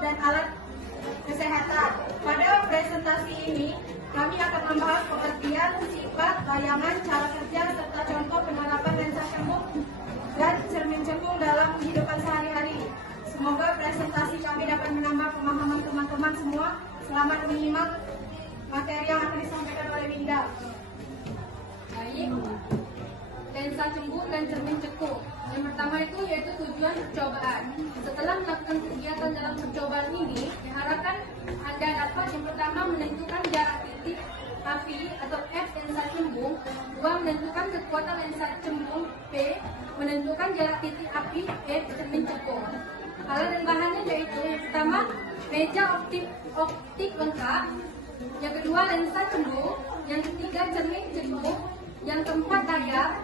dan alat kesehatan. Pada presentasi ini, kami akan membahas pengertian, sifat, bayangan, cara kerja, serta contoh penerapan lensa cembung dan cermin cembung dalam kehidupan sehari-hari. Semoga presentasi kami dapat menambah pemahaman teman-teman semua. Selamat menyimak materi yang akan disampaikan oleh Winda. Baik, lensa cembung dan cermin cekung. Yang pertama itu yaitu tujuan percobaan. Setelah melakukan kegiatan dalam percobaan ini, diharapkan Anda dapat yang pertama menentukan jarak titik api atau F lensa cembung, dua menentukan kekuatan lensa cembung, P menentukan jarak titik api E cermin cekung. Alat dan bahannya yaitu yang pertama meja optik lengkap, yang kedua lensa cembung, yang ketiga cermin cembung, yang keempat layar,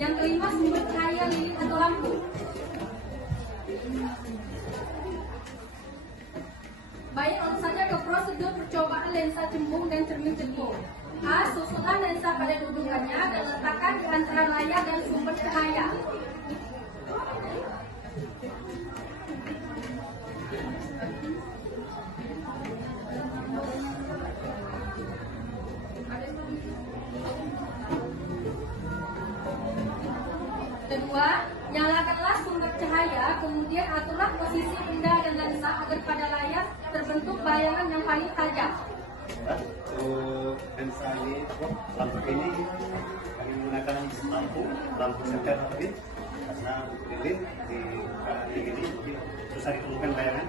yang kelima sumber cahaya lilin atau lampu. Baik, langsung saja ke prosedur percobaan lensa cembung dan cermin cembung. A. Susunlah lensa pada dudukannya dan letakkan di antara layar dan sumber cahaya. Kedua, nyalakanlah sumber cahaya, kemudian aturlah posisi benda dan lensa agar pada layar terbentuk bayangan yang paling tajam. Lensa ini, lampu ini kami menggunakan lampu seker lebih karena lilin di ini susah ditemukan bayangan.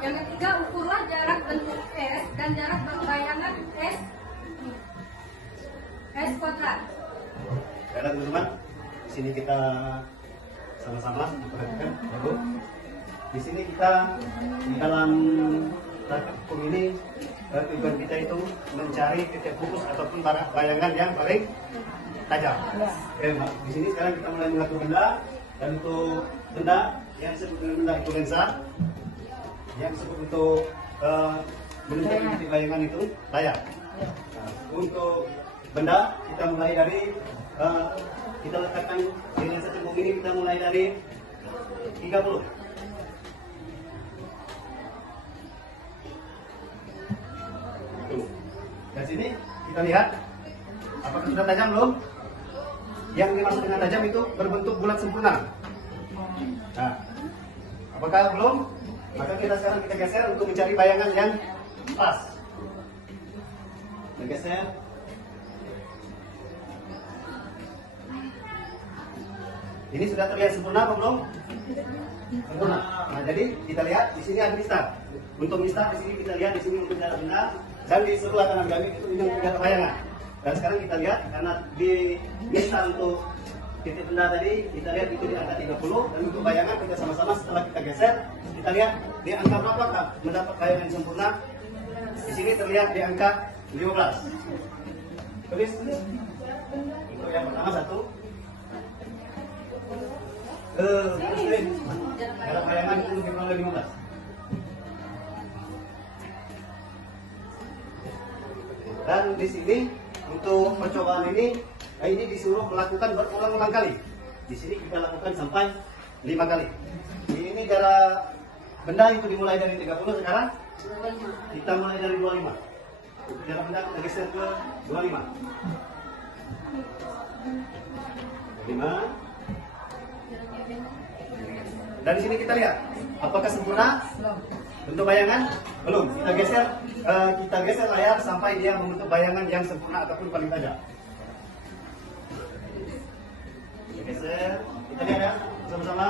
Yang ketiga, ukurlah jarak bentuk S dan jarak bayangan S kuadrat. Baiklah teman-teman, di sini kita sama-sama perhatikan. Lalu di sini kita di dalam hukum ini tujuan kita itu mencari titik fokus ataupun bayangan yang paling tajam. Oke, di sini sekarang kita mulai mengatur benda, dan untuk benda yang disebut dengan benda itu lensa, yang disebut untuk menentukan titik bayangan itu layar. Nah, untuk benda kita mulai dari kita letakkan di lensa cembung ini, kita mulai dari 30. Dan sini kita lihat apakah sudah tajam belum? Yang dimaksud dengan tajam itu berbentuk bulat sempurna. Nah, apakah belum? Maka kita sekarang geser untuk mencari bayangan yang pas. Bergeser. Ini sudah terlihat sempurna apa belum? Sempurna. Nah, jadi kita lihat di sini ada mistar. Untuk mistar di sini kita lihat di sini untuk jarak benda, dan di sebelah kanan kami itu untuk jarak bayangan. Dan sekarang kita lihat karena di mistar untuk titik benda tadi kita lihat itu di angka 30, dan untuk bayangan kita sama-sama setelah kita geser kita lihat di angka berapa mendapat bayangan yang sempurna. Di sini terlihat di angka 15. Tulis. Untuk yang pertama 1. Jarak bayangan itu lebih kurang dari 15. Dan di sini untuk percobaan ini disuruh melakukan berulang-ulang kali. Di sini kita lakukan sampai 5 kali. Ini jarak benda itu dimulai dari 30, sekarang kita mulai dari 25. Jarak benda kita geser ke 25. 5. Dan di sini kita lihat apakah sempurna bentuk bayangan? Belum. Kita geser layar sampai dia membentuk bayangan yang sempurna ataupun paling tajam. Kita geser, kita lihat ya sama-sama.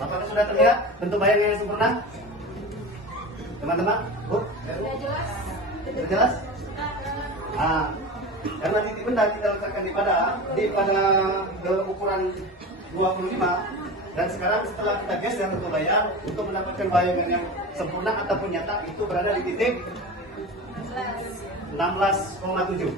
Apakah sudah terlihat bentuk bayangan yang sempurna? Teman-teman, Bu? Sudah jelas? Sudah jelas? Karena titik benda kita letakkan di pada ukuran 25, dan sekarang setelah kita geser untuk layar untuk mendapatkan bayangan yang sempurna ataupun nyata itu berada di titik 16,7.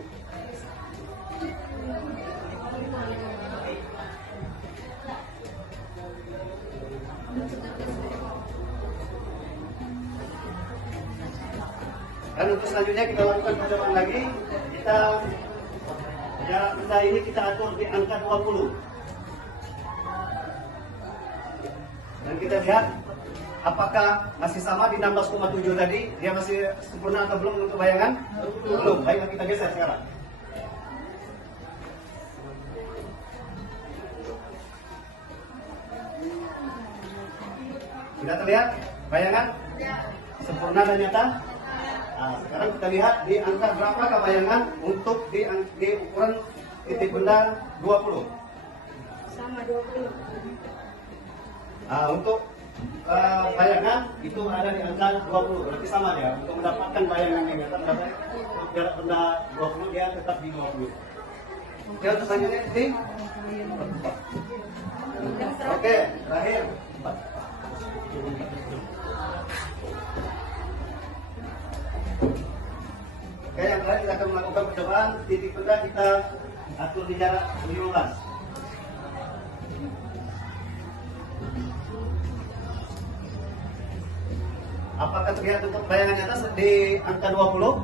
Dan untuk selanjutnya kita lakukan percobaan lagi. Kita Jarak benda ini kita atur di angka 20. Dan kita lihat apakah masih sama di 16,7 tadi, dia masih sempurna atau belum untuk bayangan? Belum. Baiklah kita geser sekarang. Sudah terlihat bayangan? Sempurna dan nyata? Nah, sekarang kita lihat di angka berapakah bayangan untuk di ukuran titik benda 20. Sama 20. Nah, untuk bayangan itu ada di angka 20, berarti sama ya. Untuk mendapatkan bayangan yang nyata, untuk jarak benda 20 dia tetap di 20. Oke, untuk selanjutnya ini. Oke, terakhir. Oke, yang terakhir kita akan melakukan percobaan titik benda kita atur di jarak 15. Apakah terlihat untuk bayangan atas di angka 20?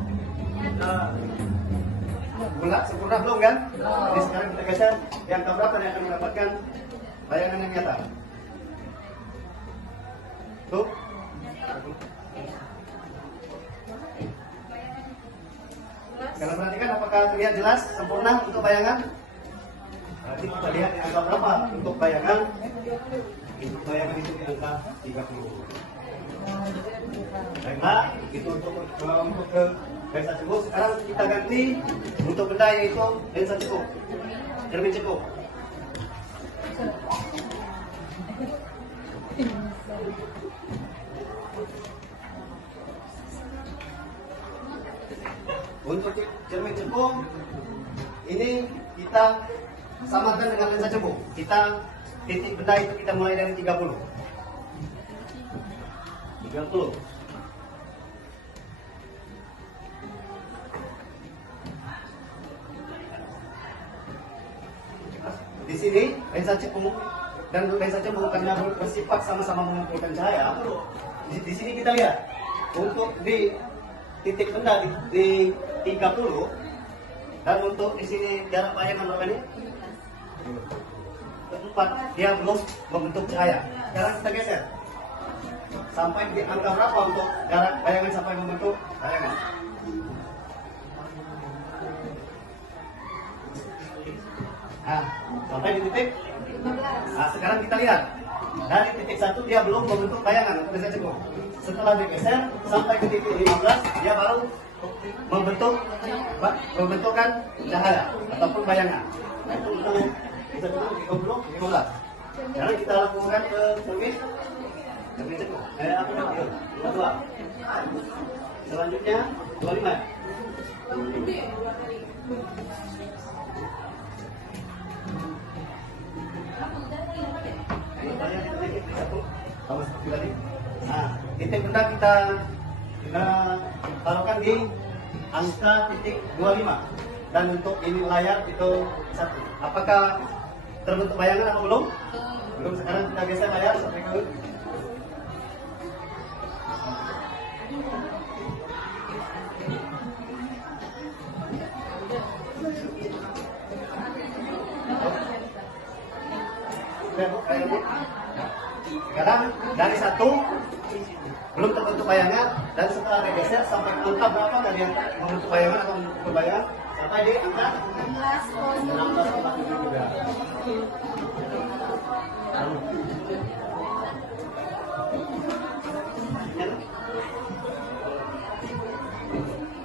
Bulat, sempurna belum kan? Jadi sekarang kita geser di angka berapa yang akan mendapatkan bayangan yang nyata? Tuh. Kalau perhatikan apakah terlihat jelas sempurna untuk bayangan? Berarti kita lihat di angka berapa untuk bayangan? Untuk bayangan itu di angka 30. Baiklah, itu untuk ke lensa cekuk. Sekarang kita ganti untuk benda yaitu lensa cekuk, cermin cekuk. Untuk cermin cekuk ini kita samakan dengan lensa cekuk. Kita titik benda itu kita mulai dari 30. Di sini lensa cekuk dan lensa cekuk karena bersifat sama-sama mengumpulkan cahaya. Di sini kita lihat untuk di titik benda di 30 dan untuk di sini jarak bayangan berapa ini? 4, dia belum membentuk cahaya. Sekarang kita geser sampai di angka berapa untuk jarak bayangan sampai membentuk bayangan? Nah, sampai di titik 15. Nah, sekarang kita lihat dari titik 1 dia belum membentuk bayangan untuk lensa cekuk. Setelah digeser sampai ke titik 15 dia baru membentukkan cahaya ataupun bayangan. Nah, itu untuk lensa cekuk 15. Sekarang kita lakukan ke cermin cekuk. Apa namanya? 22. Selanjutnya 25. Sama seperti tadi. Nah, titik benda kita taruhkan di angka titik 25 dan untuk ini layar itu 1. Apakah terbentuk bayangan atau belum? Belum. Sekarang kita geser layar sampai ke sekarang dari 1 belum terbentuk bayangan dan setelah digeser sampai angka berapa dari yang membentuk bayangan atau membentuk bayangan sampai di angka 16,7 juga.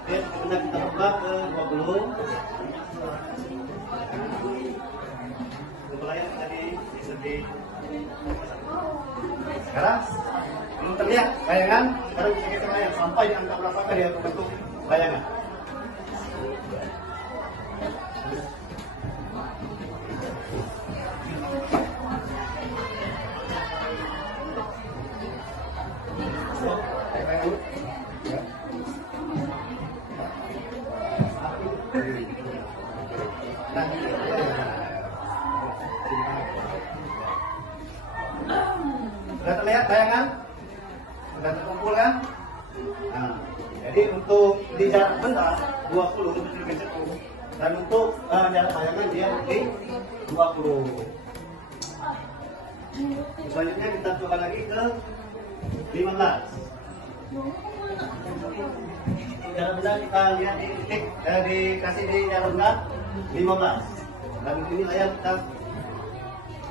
Oke, kita buka ke 20. Untuk layar tadi di sekarang belum terlihat bayangan. Sekarang bisa kita lihat sampai di angka berapa dia membentuk bayangan. Sudah terlihat bayangan? Sudah terkumpul kan? Nah, jadi untuk di jarak benda 20 untuk cermin cekuk Dan untuk jarak bayangan dia di 20. Selanjutnya kita coba lagi ke 15. Jarak benda kita lihat di titik, dikasih di jarak benda 15. Dan ini layar kita,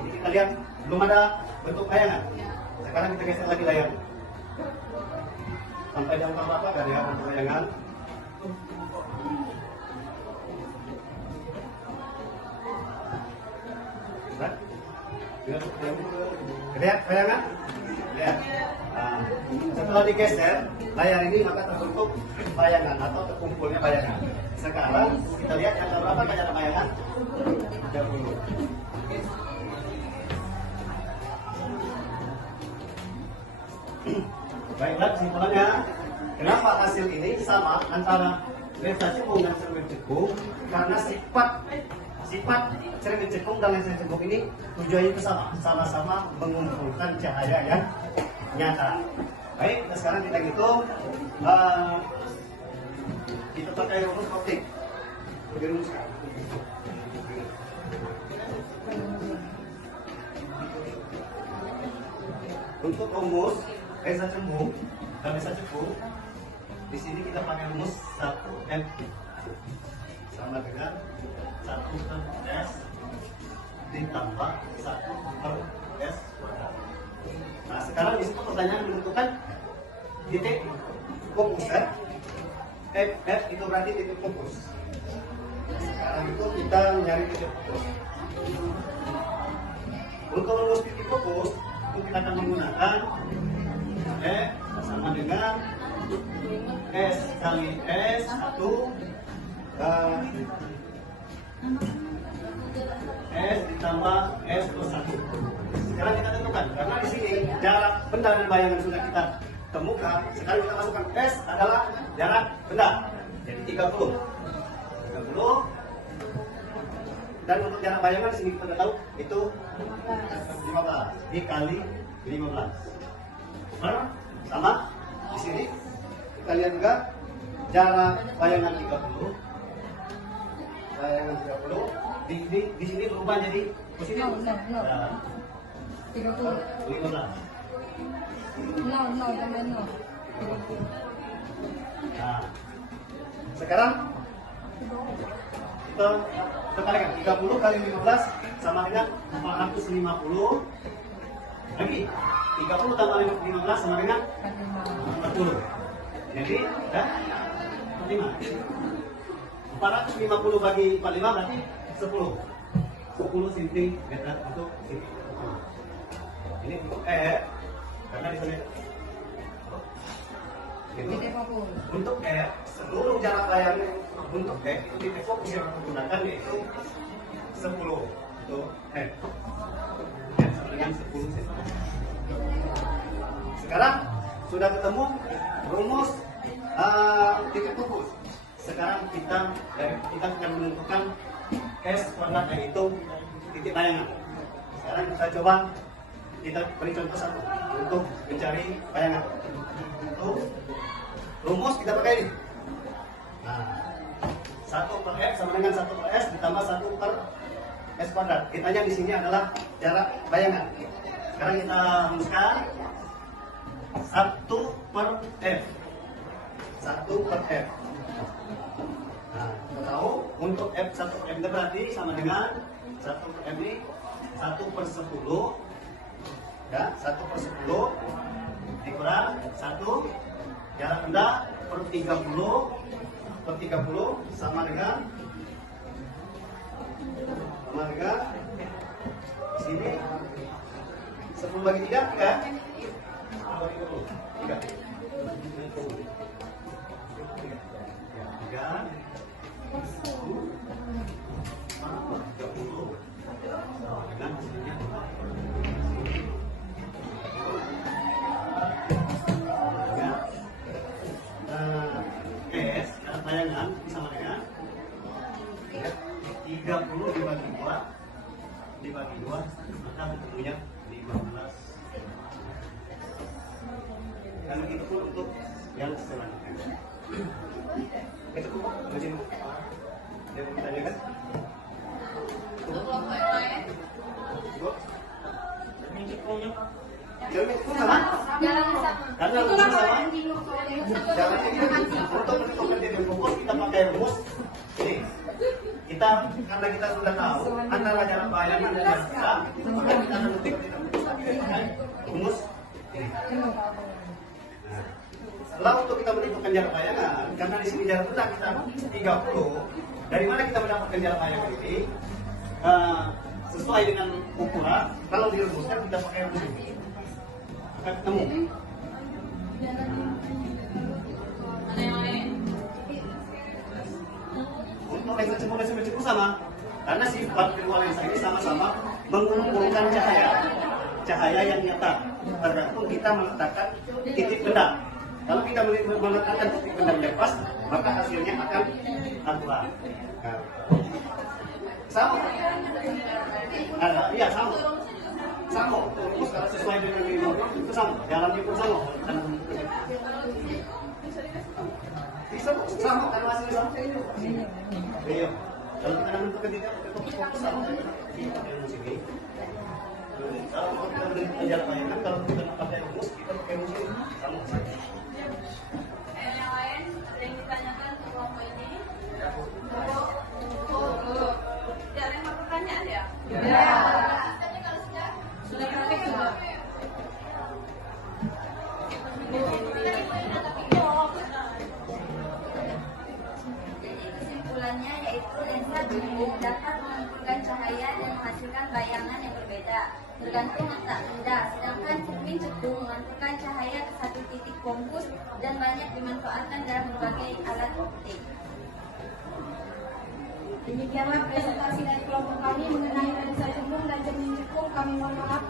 ini kita lihat belum ada bentuk bayangan. Sekarang kita geser lagi layar. Sampai jam berapa dari bentuk bayangan? Lihat bayangan? Lihat. Nah, setelah digeser layar ini maka terbentuk bayangan atau terkumpulnya bayangan. Sekarang kita lihat yang berapa banyak bayangan? 30. Baiklah, kesimpulannya, kenapa hasil ini sama antara lensa cekung dan cermin cekung? Karena sifat cermin cekung dan lensa cekung ini tujuannya itu sama-sama mengumpulkan cahaya yang nyata. Baik, nah sekarang kita hitung, kita pakai rumus optik. Dirumuskan. Untuk rumus lensa cembung dan lensa cekung, di sini kita pakai rumus 1M sama dengan 1 per S ditambah 1 per S kuadrat. Nah sekarang di situ pertanyaan menentukan titik fokus kan? F itu berarti titik fokus. Sekarang itu kita mencari titik fokus. Untuk rumus titik fokus itu kita akan menggunakan F sama dengan S kali S 1 S ditambah S plus 1. Sekarang kita tentukan, karena di sini jarak benda dan bayangan sudah kita temukan. Sekarang kita masukkan S adalah jarak benda, jadi 30. Dan untuk jarak bayangan di sini kita sudah tahu itu 15 dikali 15. Sama di sini kita lihat juga jarak bayangan 30. Bayangan 30 di sini berubah jadi positif. No. 30. 15. No, jangan no. 30. Nah, sekarang kita kalikan 30 kali 15 sama dengan 450. Lagi 30 tambah 15 sama dengan 40. Jadi ya 5. 450 bagi 45 berarti 10 cm untuk sini. Ini untuk karena di sini Titik fokus. untuk seluruh jarak layar untuk itu titik fokus yang menggunakan yaitu 10 untuk sama dengan 10 cm. Sekarang sudah ketemu rumus titik fokus. Sekarang kita akan menentukan S kuadrat yaitu titik bayangan. Sekarang kita coba kita beri contoh satu untuk mencari bayangan. Untuk rumus kita pakai ini. Nah, 1 per F sama dengan 1 per S ditambah 1 per S kuadrat. Kitanya di sini adalah jarak bayangan. Sekarang kita rumuskan 1 per F. 1 per F. Nah, kita tahu untuk F 1 per M berarti sama dengan 1 per M ini 1 per 10 ya, 1 per 10 dikurang 1 jarak benda per 30 sama dengan sini 10 bagi 3 kan? 10 bagi 3 S bayangan sama dengan 30 dibagi 2 maka bentuknya 15. Dan begitu pun untuk yang selanjutnya. Itu Ada yang ditanyakan? Untuk kelompok yang lain, Bu? Cermin itu sama? jalannya sama. Karena Itulah sama. yang bingung soalnya. Jangan untuk menentukan yang pokok kita pakai rumus. Ini kita karena kita sudah tahu antara jarak bayangan dan jarak kita, maka kita akan menentukan rumus. Ini. Nah, setelah untuk kita menentukan jarak bayangan, karena di sini jarak kita 30. Dari mana kita mendapatkan jarak bayangan ini? Sesuai dengan ukuran. Kalau dirumuskan kita pakai rumus ini. Akan ketemu. Ada yang lain? Untuk lensa cembung sama, karena sifat kedua lensa ini sama-sama mengumpulkan cahaya yang nyata. Tergantung kita meletakkan titik benda. Kalau kita meletakkan titik benda yang pas, maka hasilnya akan akurat. Nah, sama. Iya sama. Sama. Terus kalau sesuai dengan itu sama. Jalannya pun sama. Bisa sama kan hasilnya sama. Iya. Kalau kita menentukan tidak fokus sama. Kalau kita menentukan jarak bayangan, kalau kita pakai rumus, kita pakai rumus ini sama. Yang lain ada yang ditanyakan untuk kelompok ini? Tidak ada yang mau pertanyaan ya? Sudah praktek juga. Jadi kesimpulannya yaitu lensa jumbo dapat mengumpulkan cahaya dan menghasilkan bayangan yang berbeda tergantung letak benda, sedangkan cermin cekung mengantarkan cahaya ke satu titik fokus dan banyak dimanfaatkan dalam berbagai alat optik. Demikianlah presentasi dari kelompok kami mengenai lensa cembung dan cermin cekung. Kami mohon maaf